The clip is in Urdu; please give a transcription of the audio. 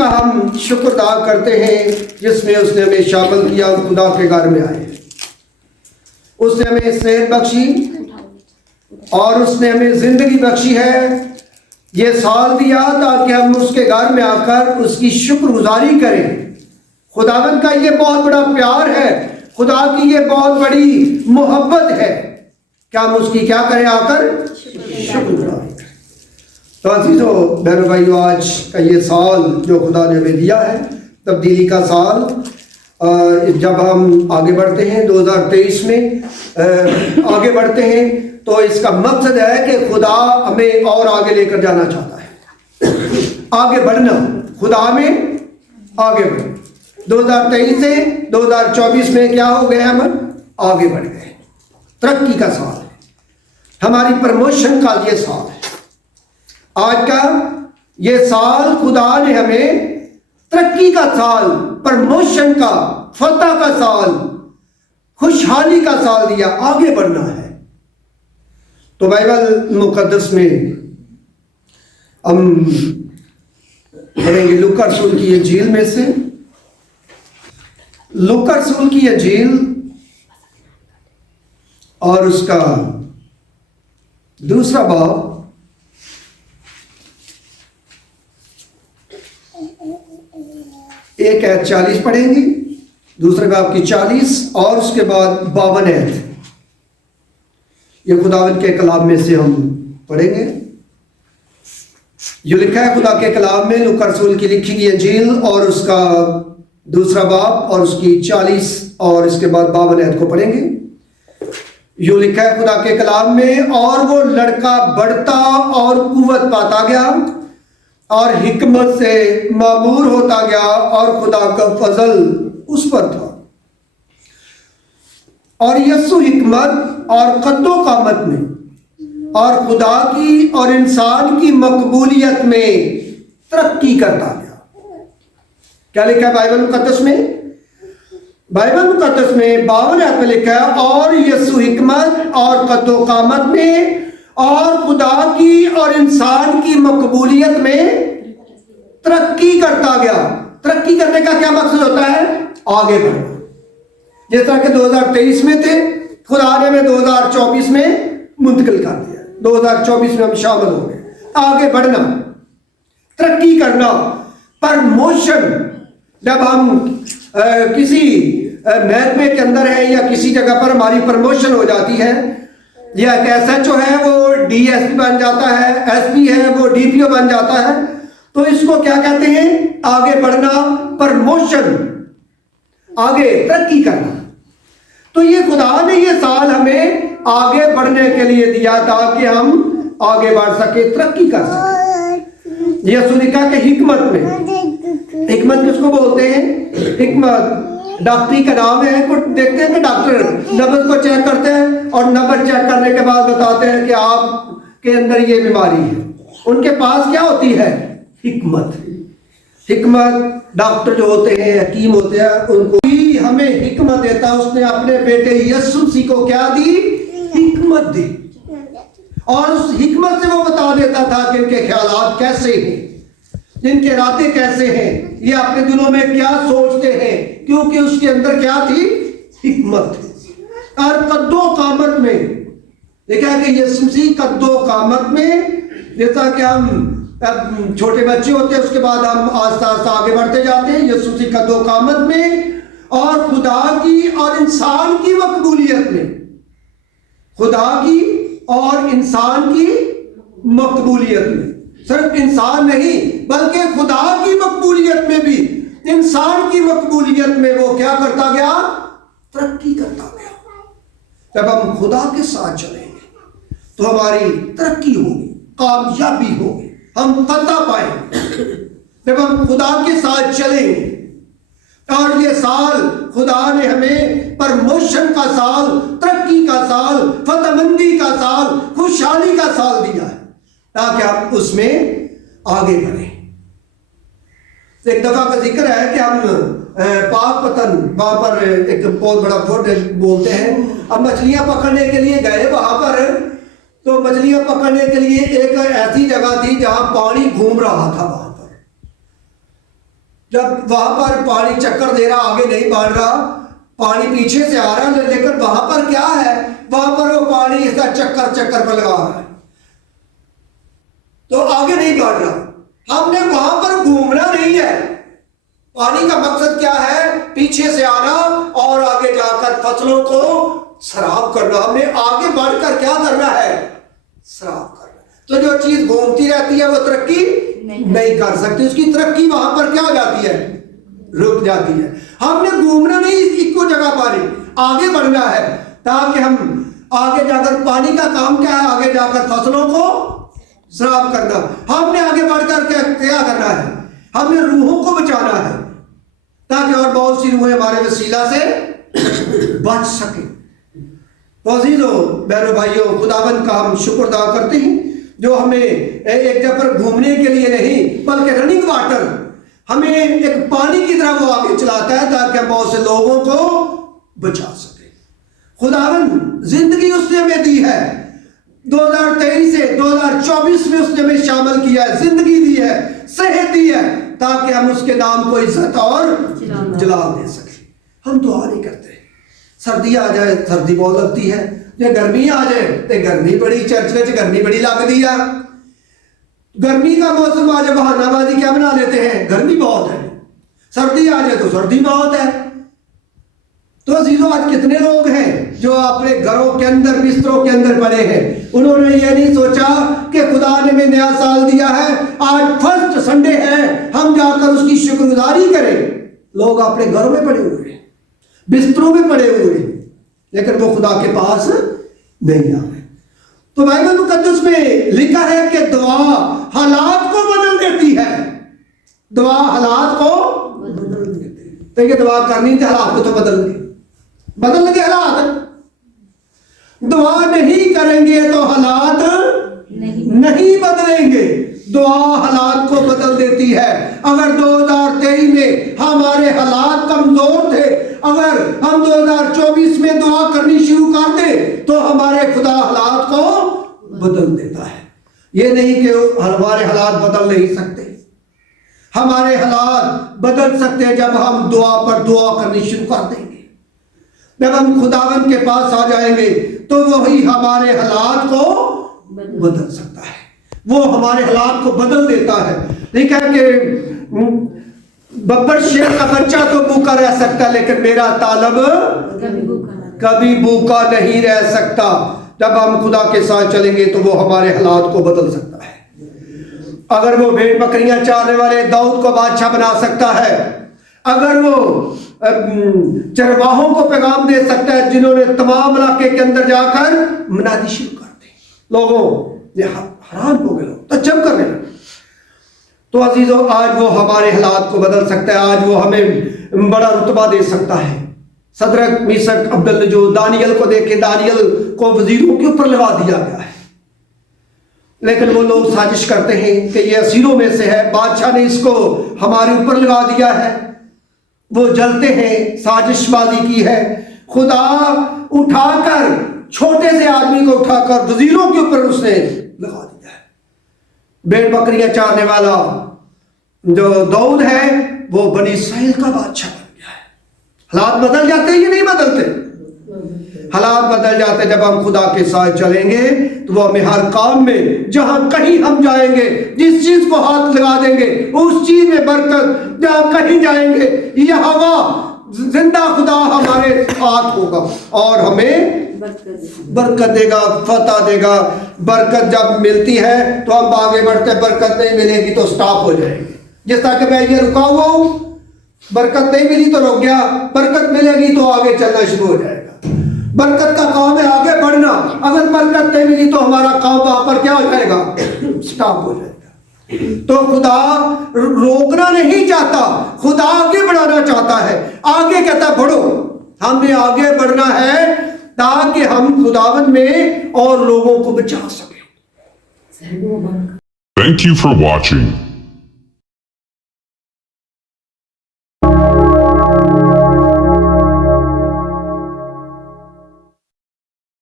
کا ہم شکر ادا کرتے ہیں جس میں اس نے ہمیں شامل کیا اور خدا کے گھر میں آئے. اس نے ہمیں صحت بخشی اور اس نے ہمیں زندگی بخشی ہے. یہ سال دیا تاکہ ہم اس کے گھر میں آ کر اس کی شکر گزاری کریں. خداوند کا یہ بہت بڑا پیار ہے, خدا کی یہ بہت بڑی محبت ہے کہ ہم اس کی کیا کریں, آ کر شکر گزاری. تو عزیزو بہنو بھائیو, آج کا یہ سال جو خدا نے ہمیں دیا ہے, تبدیلی کا سال, جب ہم آگے بڑھتے ہیں 2023 میں آگے بڑھتے ہیں تو اس کا مقصد ہے کہ خدا ہمیں اور آگے لے کر جانا چاہتا ہے. آگے بڑھنا, خدا میں آگے بڑھنا. 2023 سے 2024 میں کیا ہو گئے, ہم آگے بڑھ گئے. ترقی کا سال ہے, ہماری پرموشن کا یہ سال ہے. آج کا یہ سال خدا نے ہمیں ترقی کا سال, پرموشن کا, فتح کا سال, خوشحالی کا سال دیا. آگے بڑھنا ہے. تو بائبل مقدس میں ہم پڑھیں گے لوکا رسول کی انجیل میں سے, لوکا رسول کی انجیل اور اس کا دوسرا باب, ایک آیت 40 پڑھیں گی, دوسرے باب کی 40 اور اس کے بعد 52 آیت. یہ خداوند کے کلام میں سے ہم پڑھیں گے. جو لکھا ہے خدا کے کلام میں, لوکا رسول کی لکھی گئی انجیل اور اس کا دوسرا باب اور اس کی 40 اور اس کے بعد 52 آیت کو پڑھیں گے. جو لکھا ہے خدا کے کلام میں, اور وہ لڑکا بڑھتا اور قوت پاتا گیا اور حکمت سے معمور ہوتا گیا اور خدا کا فضل اس پر تھا. اور یسوع حکمت اور قد و قامت میں اور خدا کی اور انسان کی مقبولیت میں ترقی کرتا گیا. کیا لکھا ہے بائبل مقدس میں؟ بائبل مقدس میں 52 آیت میں لکھا ہے, اور یسوع حکمت اور قد و قامت میں اور خدا کی اور انسان کی مقبولیت میں ترقی کرتا گیا. ترقی کرنے کا کیا مقصد ہوتا ہے؟ آگے بڑھنا. جس طرح کہ 2023 میں تھے, خدا نے ہمیں 2024 میں منتقل کر دیا. 2024 میں ہم شامل ہو گئے. آگے بڑھنا, ترقی کرنا, پرموشن. جب ہم کسی محکمے کے اندر ہیں یا کسی جگہ پر ہماری پرموشن ہو جاتی ہے, یا ایک ایس ایچ او ہے وہ ڈی ایس پی بن جاتا ہے, ایس پی ہے وہ ڈی پی او بن جاتا ہے, تو اس کو کیا کہتے ہیں؟ آگے بڑھنا, پرموشن, آگے ترقی کرنا. تو یہ خدا نے یہ سال ہمیں آگے بڑھنے کے لیے دیا تاکہ ہم آگے بڑھ سکے, ترقی کر سکے. یہ سنکا کہ حکمت میں, حکمت کس کو بولتے ہیں؟ حکمت ڈاکٹری کا نام ہے. دیکھتے ہیں کہ ڈاکٹر نبض کو چیک کرتے ہیں اور نبض چیک کرنے کے بعد بتاتے ہیں کہ آپ کے اندر یہ بیماری ہے. ان کے پاس کیا ہوتی ہے؟ حکمت. حکمت ڈاکٹر جو ہوتے ہیں, حکیم ہوتے ہیں, ان کو بھی ہمیں حکمت دیتا. اس نے اپنے بیٹے یسوع مسیح کو کیا دی؟ حکمت دی. اور اس حکمت سے وہ بتا دیتا تھا کہ ان کے خیالات کیسے ہیں, جن کے ارادے کیسے ہیں, یہ اپنے دلوں میں کیا سوچتے ہیں, کیونکہ اس کے اندر کیا تھی؟ حکمت. اور قد و قامت میں دیکھا کہ یسوع مسیح قد و قامت میں, جیسا کہ ہم چھوٹے بچے ہوتے ہیں اس کے بعد ہم آہستہ آہستہ آگے بڑھتے جاتے ہیں. یسوع مسیح قد و قامت میں اور خدا کی اور انسان کی مقبولیت میں, خدا کی اور انسان کی مقبولیت میں. صرف انسان نہیں بلکہ خدا کی مقبولیت میں بھی, انسان کی مقبولیت میں وہ کیا کرتا گیا؟ ترقی کرتا گیا. جب ہم خدا کے ساتھ چلیں گے تو ہماری ترقی ہوگی, کامیابی ہوگی, ہم فتح پائیں گے. جب ہم خدا کے ساتھ چلیں گے, اور یہ سال خدا نے ہمیں پرموشن کا سال, ترقی کا سال, فتح مندی کا سال, خوشحالی کا سال دیا ہے تاکہ ہم اس میں آگے بڑھیں. ایک دفعہ کا ذکر ہے کہ ہم پاک پتن وہاں پر ایک بہت بڑا فورٹ بولتے ہیں, ہم مچھلیاں پکڑنے کے لیے گئے وہاں پر. تو مچھلیاں پکڑنے کے لیے ایک ایسی جگہ تھی جہاں پانی گھوم رہا تھا وہاں پر. جب وہاں پر پانی چکر دے رہا، آگے نہیں بڑھ رہا، پانی پیچھے سے آ رہا ہے، لیکن وہاں پر کیا ہے، وہاں پر وہ پانی اس طرح چکر پر لگا رہا ہے تو آگے نہیں بڑھ رہا۔ ہم نے وہاں پر گھومنا نہیں ہے، پانی کا مقصد کیا ہے، پیچھے سے آنا اور آگے جا کر فصلوں کو سراب کرنا۔ ہم نے آگے بڑھ کر کیا کرنا ہے، سراب کرنا۔ تو جو چیز گھومتی رہتی ہے وہ ترقی نہیں کر سکتی، اس کی ترقی وہاں پر کیا ہو جاتی ہے، رک جاتی ہے۔ ہم نے گھومنا نہیں ایک کو جگہ پر، آگے بڑھنا ہے تاکہ ہم آگے جا کر، پانی کا کام کیا ہے، آگے جا کر فصلوں کو سراب کرنا۔ ہم نے آگے بڑھ کر کیا کرنا ہے، ہم نے روحوں کو بچانا ہے تاکہ اور بہت سی روحیں ہمارے وسیلہ سے بچ سکیں۔ تو عزیزو بہنو بھائیو، خداوند کا ہم شکر ادا کرتے ہیں جو ہمیں ایک جگہ پر گھومنے کے لیے نہیں بلکہ رننگ واٹر، ہمیں ایک پانی کی طرح وہ آگے چلاتا ہے تاکہ ہم بہت سے لوگوں کو بچا سکیں۔ خداوند زندگی اس نے ہمیں دی ہے، 2023 سے 2024 میں اس نے ہمیں شامل کیا ہے، زندگی دی ہے، صحت دی ہے تاکہ ہم اس کے نام کو عزت اور جلال دے سکیں۔ ہم دعا نہیں کرتے، سردی آ جائے سردی بہت لگتی ہے، جب گرمی آ جائے تو گرمی بڑی، چرچ میں گرمی بڑی لگتی ہے، گرمی کا موسم آ جائے بہانہ بازی کیا بنا لیتے ہیں، گرمی بہت ہے، سردی آ جائے تو سردی بہت ہے۔ تو عزیزو آج کتنے لوگ ہیں جو اپنے گھروں کے اندر بستروں کے اندر پڑے ہیں، انہوں نے یہ نہیں سوچا کہ خدا نے ہمیں نیا سال دیا ہے، آج فرسٹ سنڈے ہے، ہم جا کر اس کی شکر گزاری کریں۔ لوگ اپنے گھروں میں پڑے ہوئے ہیں، بستروں میں پڑے ہوئے ہیں، لیکن وہ خدا کے پاس نہیں آ رہے۔ تو بائبل مقدس میں لکھا ہے کہ دعا حالات کو بدل دیتی ہے، دعا حالات کو بدل دیتی ہے۔ تو یہ دعا کرنی تھی، حالات کو تو بدل گئے حالات۔ دعا نہیں کریں گے تو حالات نہیں بدلیں گے، دعا حالات کو بدل دیتی ہے۔ اگر 2023 میں ہمارے حالات کمزور تھے، اگر ہم 2024 میں دعا کرنی شروع کر دیں تو ہمارے خدا حالات کو بدل دیتا ہے۔ یہ نہیں کہ ہمارے حالات بدل نہیں سکتے، ہمارے حالات بدل سکتے ہیں جب ہم دعا پر دعا کرنی شروع کر دیں گے۔ جب ہم خداوند کے پاس آ جائیں گے تو وہی ہمارے حالات کو بدل سکتا ہے، وہ ہمارے حالات کو بدل دیتا ہے۔ لکھا ہے کہ ببر شیر کا بچہ تو بھوکا رہ سکتا لیکن میرا طالب کبھی بھوکا نہیں رہ سکتا۔ جب ہم خدا کے ساتھ چلیں گے تو وہ ہمارے حالات کو بدل سکتا ہے۔ اگر وہ بھیڑ بکریاں چارنے والے داؤد کو بادشاہ بنا سکتا ہے، اگر وہ چرواہوں کو پیغام دے سکتا ہے جنہوں نے تمام علاقے کے اندر جا کر منادی شروع کر دی، لوگوں یہ حیران ہو گئے، لوگ تعجب کرنے لگے۔ تو عزیزو آج وہ ہمارے حالات کو بدل سکتا ہے، آج وہ ہمیں بڑا رتبہ دے سکتا ہے۔ صدرک میثق عبدالنجو دانیل کو دیکھیں، دانیل کو وزیروں کے اوپر لگا دیا گیا ہے، لیکن وہ لوگ سازش کرتے ہیں کہ یہ اسیروں میں سے ہے، بادشاہ نے اس کو ہمارے اوپر لگا دیا ہے، وہ جلتے ہیں، سازش بازی کی ہے۔ خدا اٹھا کر چھوٹے سے آدمی کو اٹھا کر وزیروں کے اوپر اس نے لگا دیا ہے۔ بھیڑ بکریاں چارنے والا جو داؤد ہے وہ بنی اسرائیل کا بادشاہ بن گیا ہے۔ حالات بدل جاتے ہیں یا نہیں بدلتے؟ حالات بدل جاتے جب ہم خدا کے ساتھ چلیں گے تو وہ ہمیں ہر کام میں، جہاں کہیں ہم جائیں گے، جس چیز کو ہاتھ لگا دیں گے اس چیز میں برکت، جہاں کہیں جائیں گے یہ ہوا زندہ خدا ہمارے ساتھ ہوگا اور ہمیں برکت دے گا، فتح دے گا۔ برکت جب ملتی ہے تو ہم آگے بڑھتے ہیں، برکت نہیں ملے گی تو سٹاپ ہو جائیں گے۔ جس طرح کہ میں یہ رکا ہوا ہوں، برکت نہیں ملی تو رک گیا، برکت ملے گی تو آگے چلنا شروع ہو جائے گا۔ برکت کا کام ہے آگے بڑھنا، اگر برکت نہیں ملی تو ہمارا کام وہاں پر کیا ہو جائے گا، سٹاپ ہو جائے گا۔ تو خدا روکنا نہیں چاہتا، خدا آگے بڑھانا چاہتا ہے، آگے کہتا ہے بڑھو۔ ہم نے آگے بڑھنا ہے تاکہ ہم خداوند میں اور لوگوں کو بچا سکیں۔ Thank you for watching.